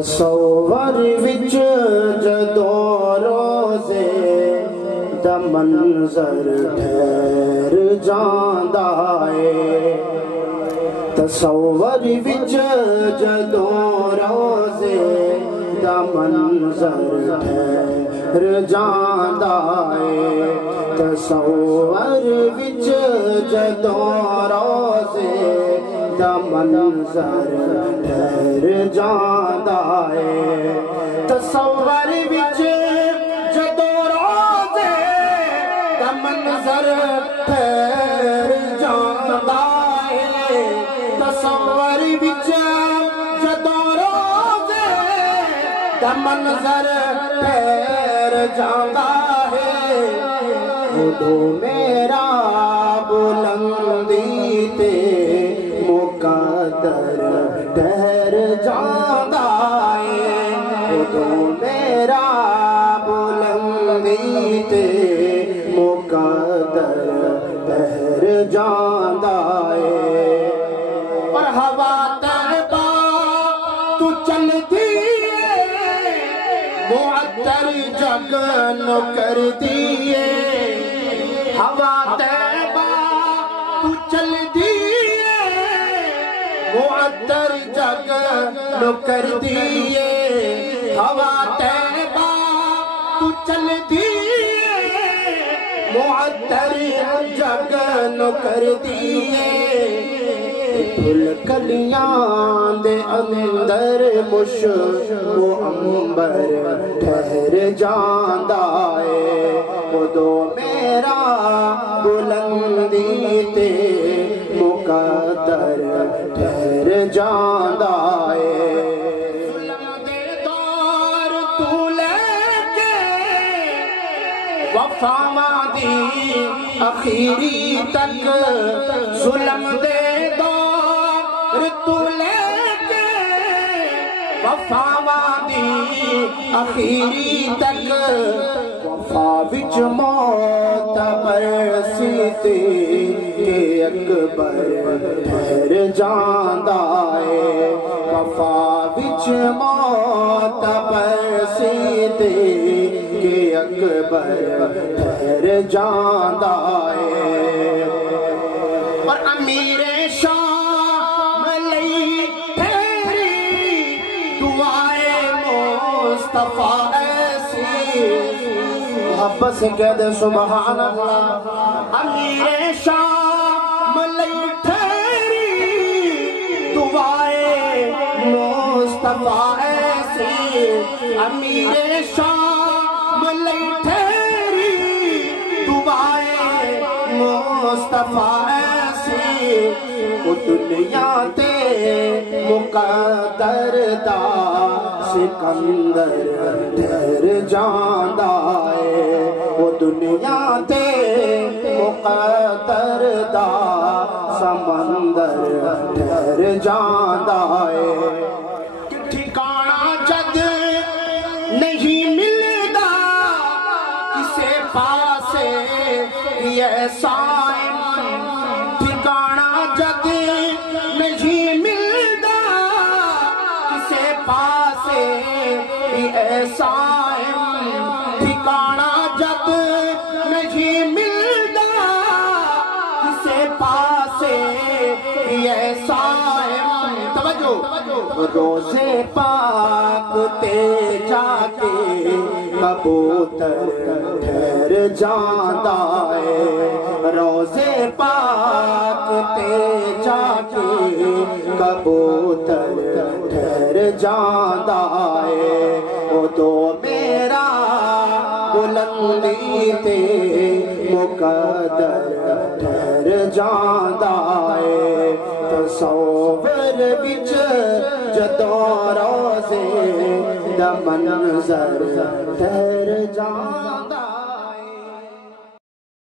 تصور وچ جدوں روزے دا منظر ٹھہر جاندا اے تصور وچ جدوں روزے دا منظر ٹھہر جاندا اے تصور وچ جدوں روزے دا منظر ٹھہر جاندا اے تصور وچ جدوں روزے دا منظر ٹھہر جاندا اے تصور وچ جدوں روزے دا منظر ٹھہر جاندا ہے اُدھو میرا بلندی تے مقدر ٹھہر جاندا ہے اُدھو میرا بلندی تے مقدر ٹھہر جاندا ہے اور ہوا طیبہ تو چلتی معطر جگ نو کرتی ہے ہوا طیبہ تو چلتی ہے معطر جگ نو کرتی ہے ہوا طیبہ تو چلتی ہے معطر جگ نو کرتی ہے پھل کلیاں دے اندر مشک و عنبر ٹھہر جاندا اے اُدھو میرا بلندی تے مقدر ٹھہر جاندا اے ظلم دے دور تو لے کے وفاواں دی اخیری تک ظلم دے تو لے کے وفاواں دی اخیری تک وفا وچ معتبر سیتے کہ اکبر ٹھہر جاندا اے وفا وچ معتبر سیتے کہ اکبر ٹھہر جاندا اے اور امیر مصطفیٰ ایسی محبت سے کہہ دے سبحان اللہ امیر شام لئی ٹھہری دعائے مصطفیٰ ایسی امیر شام لئی ٹھہری دعائے مصطفیٰ ایسی وہ دنیا تے مقدر دا سکندر ٹھہر جاندا اے وہ دنیا تے مقدر دا سمندر ٹھہر جاندا اے ٹھکانہ جد نہیں ملدا کسے پاسے ایسا ٹھکانہ جد نہیں ملدا کسے پاسے ایسا ٹھکانہ جد نہیں ملدا کسے پاسے ایسا توجہ روزے پاک تے جا کے کبوتر ٹھہر جاندا اے روزے پاک تے جا کے کبوتر ٹھہر جاندا اے اُدھو میرا بلندی تے مقدر ٹھہر جاندا اے تصور وچ جدوں روزے دا منظر ٹھہر جاندا